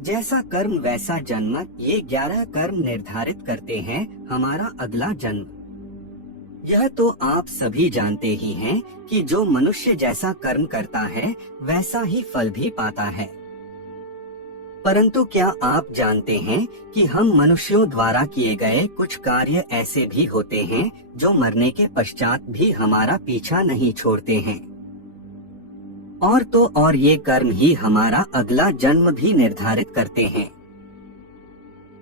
जैसा कर्म वैसा जन्म, ये 11 कर्म निर्धारित करते हैं हमारा अगला जन्म। यह तो आप सभी जानते ही हैं कि जो मनुष्य जैसा कर्म करता है वैसा ही फल भी पाता है। परंतु क्या आप जानते हैं कि हम मनुष्यों द्वारा किए गए कुछ कार्य ऐसे भी होते हैं जो मरने के पश्चात भी हमारा पीछा नहीं छोड़ते हैं। और तो और ये कर्म ही हमारा अगला जन्म भी निर्धारित करते हैं।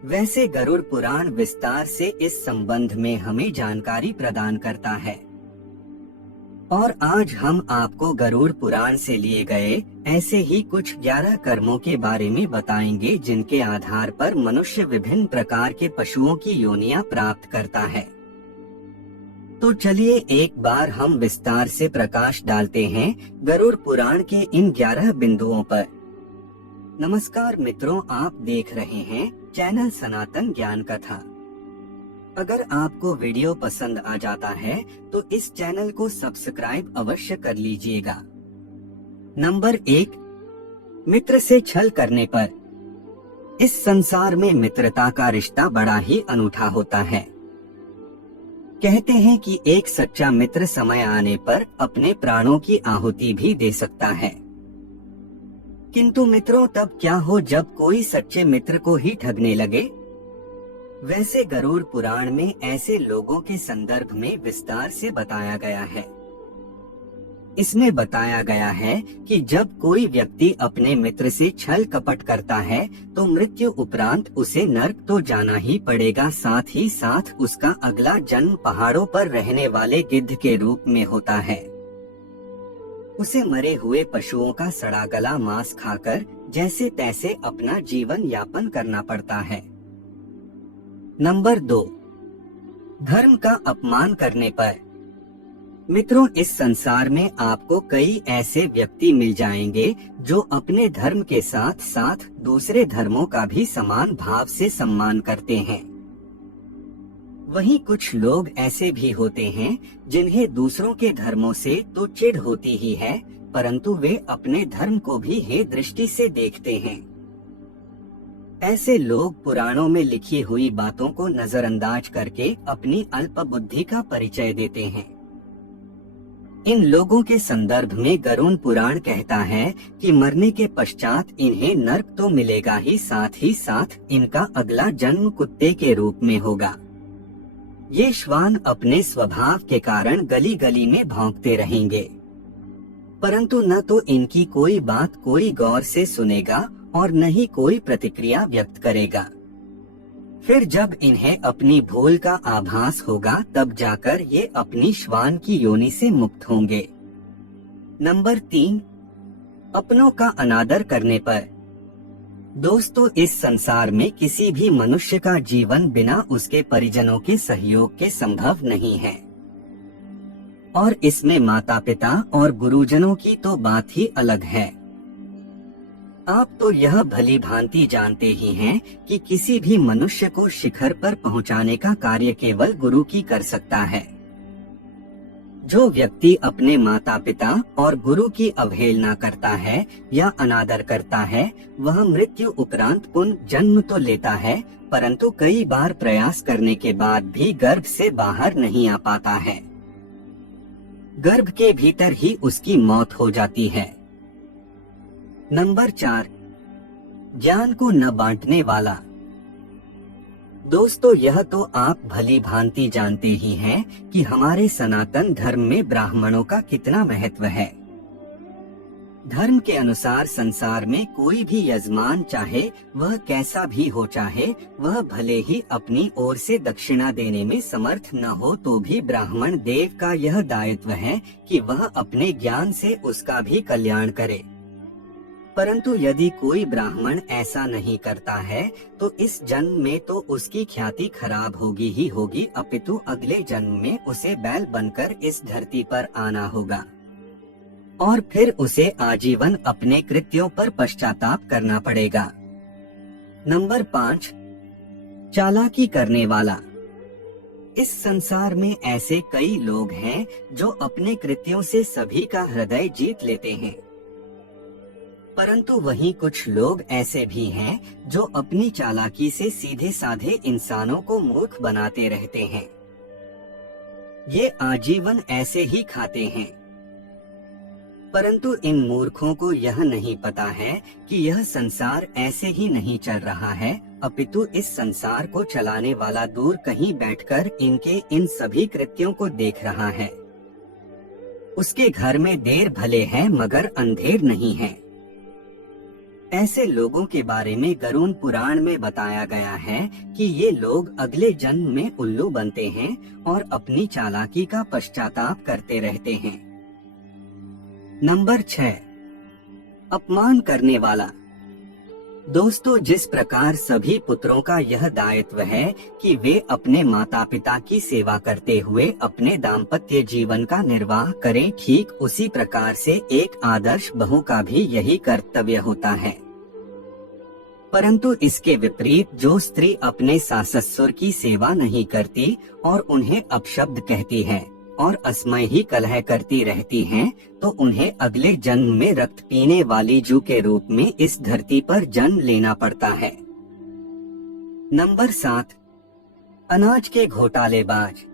वैसे गरुड़ पुराण विस्तार से इस संबंध में हमें जानकारी प्रदान करता है। और आज हम आपको गरुड़ पुराण से लिए गए ऐसे ही कुछ 11 कर्मों के बारे में बताएंगे, जिनके आधार पर मनुष्य विभिन्न प्रकार के पशुओं की योनियां प्राप्त करता है। तो चलिए एक बार हम विस्तार से प्रकाश डालते हैं गरुड़ पुराण के इन 11 बिंदुओं पर। नमस्कार मित्रों, आप देख रहे हैं चैनल सनातन ज्ञान कथा। अगर आपको वीडियो पसंद आ जाता है तो इस चैनल को सब्सक्राइब अवश्य कर लीजिएगा। नंबर 1, मित्र से छल करने पर। इस संसार में मित्रता का रिश्ता बड़ा ही अनूठा होता है। कहते हैं कि एक सच्चा मित्र समय आने पर अपने प्राणों की आहुति भी दे सकता है। किंतु मित्रों तब क्या हो जब कोई सच्चे मित्र को ही ठगने लगे। वैसे गरुड़ पुराण में ऐसे लोगों के संदर्भ में विस्तार से बताया गया है। इसमें बताया गया है कि जब कोई व्यक्ति अपने मित्र से छल कपट करता है तो मृत्यु उपरांत उसे नर्क तो जाना ही पड़ेगा, साथ ही साथ उसका अगला जन्म पहाड़ों पर रहने वाले गिद्ध के रूप में होता है। उसे मरे हुए पशुओं का सड़ा गला मांस खाकर जैसे तैसे अपना जीवन यापन करना पड़ता है। नंबर 2, धर्म का अपमान करने पर। मित्रों इस संसार में आपको कई ऐसे व्यक्ति मिल जाएंगे जो अपने धर्म के साथ साथ दूसरे धर्मों का भी समान भाव से सम्मान करते हैं। वहीं कुछ लोग ऐसे भी होते हैं जिन्हें दूसरों के धर्मों से तो चिढ़ होती ही है, परंतु वे अपने धर्म को भी हे दृष्टि से देखते हैं। ऐसे लोग पुराणों में लिखी हुई बातों को नजरअंदाज करके अपनी अल्प बुद्धि का परिचय देते हैं। इन लोगों के संदर्भ में गरुड़ पुराण कहता है कि मरने के पश्चात इन्हें नर्क तो मिलेगा ही साथ इनका अगला जन्म कुत्ते के रूप में होगा। ये श्वान अपने स्वभाव के कारण गली गली में भौंकते रहेंगे, परंतु न तो इनकी कोई बात कोई गौर से सुनेगा और न ही कोई प्रतिक्रिया व्यक्त करेगा। फिर जब इन्हें अपनी भूल का आभास होगा तब जाकर ये अपनी श्वान की योनि से मुक्त होंगे। नंबर 3, अपनों का अनादर करने पर। दोस्तों इस संसार में किसी भी मनुष्य का जीवन बिना उसके परिजनों के सहयोग के संभव नहीं है, और इसमें माता पिता और गुरुजनों की तो बात ही अलग है। आप तो यह भली भांति जानते ही हैं कि किसी भी मनुष्य को शिखर पर पहुंचाने का कार्य केवल गुरु की कर सकता है। जो व्यक्ति अपने माता पिता और गुरु की अवहेलना करता है या अनादर करता है वह मृत्यु उपरांत पुनः जन्म तो लेता है, परंतु कई बार प्रयास करने के बाद भी गर्भ से बाहर नहीं आ पाता है। गर्भ के भीतर ही उसकी मौत हो जाती है। नंबर 4, ज्ञान को न बांटने वाला। दोस्तों यह तो आप भली भांति जानते ही हैं कि हमारे सनातन धर्म में ब्राह्मणों का कितना महत्व है। धर्म के अनुसार संसार में कोई भी यजमान चाहे वह कैसा भी हो, चाहे वह भले ही अपनी ओर से दक्षिणा देने में समर्थ न हो, तो भी ब्राह्मण देव का यह दायित्व है कि वह अपने ज्ञान से उसका भी कल्याण करे। परंतु यदि कोई ब्राह्मण ऐसा नहीं करता है तो इस जन्म में तो उसकी ख्याति खराब होगी ही होगी, अपितु अगले जन्म में उसे बैल बनकर इस धरती पर आना होगा और फिर उसे आजीवन अपने कृत्यों पर पश्चाताप करना पड़ेगा। नंबर 5, चालाकी करने वाला। इस संसार में ऐसे कई लोग हैं जो अपने कृत्यों से सभी का हृदय जीत लेते हैं, परंतु वहीं कुछ लोग ऐसे भी हैं जो अपनी चालाकी से सीधे साधे इंसानों को मूर्ख बनाते रहते हैं। ये आजीवन ऐसे ही खाते हैं। परंतु इन मूर्खों को यह नहीं पता है कि यह संसार ऐसे ही नहीं चल रहा है, अपितु इस संसार को चलाने वाला दूर कहीं बैठकर इनके इन सभी कृत्यों को देख रहा है। उसके घर में देर भले है मगर अंधेर नहीं है। ऐसे लोगों के बारे में गरुड़ पुराण में बताया गया है कि ये लोग अगले जन्म में उल्लू बनते हैं और अपनी चालाकी का पश्चाताप करते रहते हैं। नंबर 6, अपमान करने वाला। दोस्तों, जिस प्रकार सभी पुत्रों का यह दायित्व है कि वे अपने माता पिता की सेवा करते हुए अपने दाम्पत्य जीवन का निर्वाह करें, ठीक उसी प्रकार से एक आदर्श बहू का भी यही कर्तव्य होता है। परंतु इसके विपरीत जो स्त्री अपने सास ससुर की सेवा नहीं करती और उन्हें अपशब्द कहती है और असमय ही कलह करती रहती हैं, तो उन्हें अगले जन्म में रक्त पीने वाली जू के रूप में इस धरती पर जन्म लेना पड़ता है। नंबर 7, अनाज के घोटालेबाज।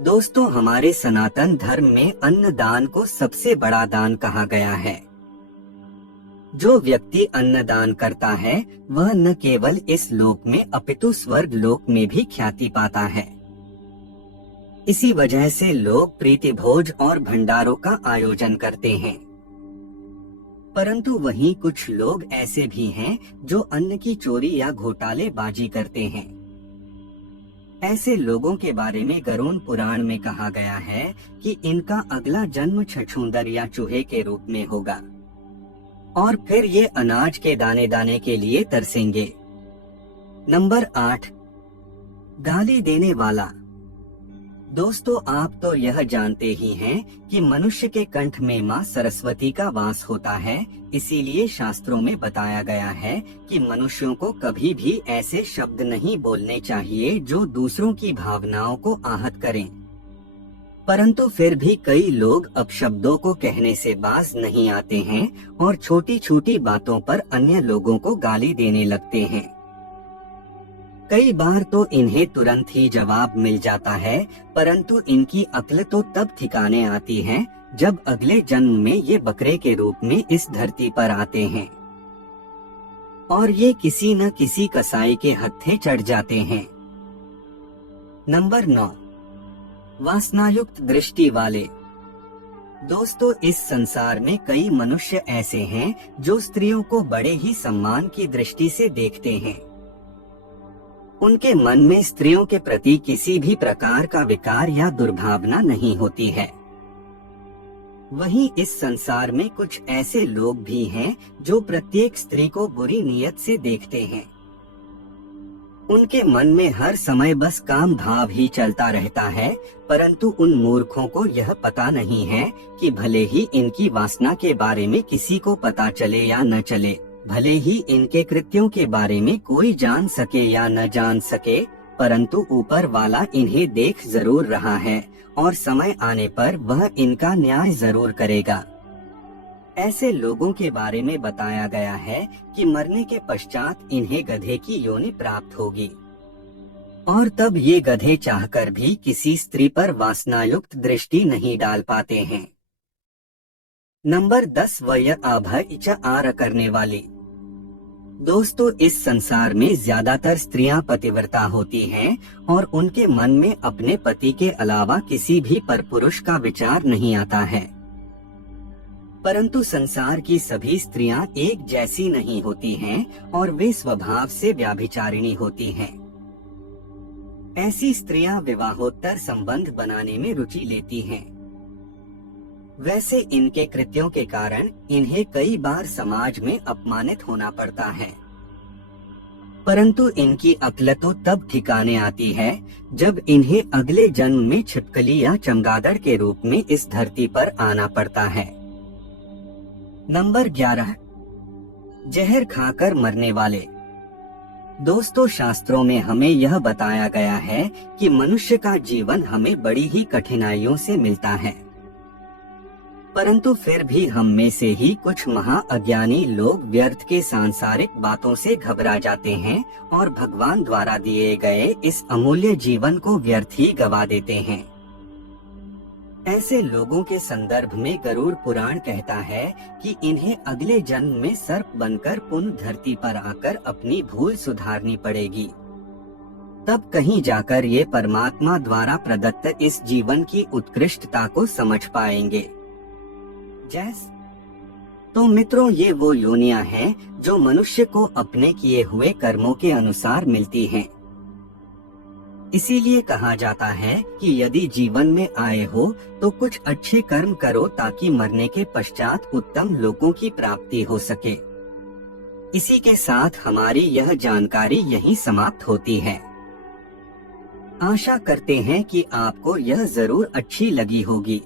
दोस्तों, हमारे सनातन धर्म में अन्न दान को सबसे बड़ा दान कहा गया है। जो व्यक्ति अन्न दान करता है वह न केवल इस लोक में अपितु स्वर्ग लोक में भी ख्याति पाता है। इसी वजह से लोग प्रीति भोज और भंडारों का आयोजन करते हैं। परंतु वहीं कुछ लोग ऐसे भी हैं जो अन्न की चोरी या घोटालेबाजी करते हैं। ऐसे लोगों के बारे में गरुड़ पुराण में कहा गया है कि इनका अगला जन्म छछूंदर या चूहे के रूप में होगा और फिर ये अनाज के दाने दाने के लिए तरसेंगे। नंबर 8, गाली देने वाला। दोस्तों, आप तो यह जानते ही हैं कि मनुष्य के कंठ में माँ सरस्वती का वास होता है, इसीलिए शास्त्रों में बताया गया है कि मनुष्यों को कभी भी ऐसे शब्द नहीं बोलने चाहिए जो दूसरों की भावनाओं को आहत करें। परंतु फिर भी कई लोग अपशब्दों को कहने से बाज नहीं आते हैं और छोटी छोटी बातों पर अन्य लोगों को गाली देने लगते हैं। कई बार तो इन्हें तुरंत ही जवाब मिल जाता है, परंतु इनकी अक्ल तो तब ठिकाने आती है जब अगले जन्म में ये बकरे के रूप में इस धरती पर आते हैं और ये किसी न किसी कसाई के हत्थे चढ़ जाते हैं। नंबर 9, वासनायुक्त दृष्टि वाले। दोस्तों, इस संसार में कई मनुष्य ऐसे हैं जो स्त्रियों को बड़े ही सम्मान की दृष्टि से देखते हैं। उनके मन में स्त्रियों के प्रति किसी भी प्रकार का विकार या दुर्भावना नहीं होती है। वहीं इस संसार में कुछ ऐसे लोग भी हैं जो प्रत्येक स्त्री को बुरी नीयत से देखते हैं। उनके मन में हर समय बस काम भाव ही चलता रहता है, परंतु उन मूर्खों को यह पता नहीं है कि भले ही इनकी वासना के बारे में किसी को पता चले या न चले, भले ही इनके कृत्यों के बारे में कोई जान सके या न जान सके, परंतु ऊपर वाला इन्हें देख जरूर रहा है और समय आने पर वह इनका न्याय जरूर करेगा। ऐसे लोगों के बारे में बताया गया है कि मरने के पश्चात इन्हें गधे की योनि प्राप्त होगी और तब ये गधे चाहकर भी किसी स्त्री पर वासनायुक्त दृष्टि नहीं डाल पाते हैं। नंबर 10, वय अभय च आर करने वाली। दोस्तों, इस संसार में ज्यादातर स्त्रियां पतिव्रता होती हैं और उनके मन में अपने पति के अलावा किसी भी परपुरुष का विचार नहीं आता है। परंतु संसार की सभी स्त्रियां एक जैसी नहीं होती हैं और वे स्वभाव से व्याभिचारिणी होती हैं। ऐसी स्त्रियां विवाहोत्तर संबंध बनाने में रुचि लेती हैं। वैसे इनके कृत्यों के कारण इन्हें कई बार समाज में अपमानित होना पड़ता है, परंतु इनकी अक्ल तो तब ठिकाने आती है जब इन्हें अगले जन्म में छिपकली या चमगादड़ के रूप में इस धरती पर आना पड़ता है। नंबर 11, जहर खाकर मरने वाले। दोस्तों, शास्त्रों में हमें यह बताया गया है कि मनुष्य का जीवन हमें बड़ी ही कठिनाइयों से मिलता है, परंतु फिर भी हम में से ही कुछ महाअज्ञानी लोग व्यर्थ के सांसारिक बातों से घबरा जाते हैं और भगवान द्वारा दिए गए इस अमूल्य जीवन को व्यर्थ ही गवा देते हैं। ऐसे लोगों के संदर्भ में गरुड़ पुराण कहता है कि इन्हें अगले जन्म में सर्प बनकर पुनः धरती पर आकर अपनी भूल सुधारनी पड़ेगी। तब कहीं जाकर ये परमात्मा द्वारा प्रदत्त इस जीवन की उत्कृष्टता को समझ पाएंगे। तो मित्रों, ये वो योनियां हैं जो मनुष्य को अपने किए हुए कर्मों के अनुसार मिलती हैं। इसीलिए कहा जाता है कि यदि जीवन में आए हो तो कुछ अच्छे कर्म करो ताकि मरने के पश्चात उत्तम लोकों की प्राप्ति हो सके। इसी के साथ हमारी यह जानकारी यहीं समाप्त होती है। आशा करते हैं कि आपको यह जरूर अच्छी लगी होगी।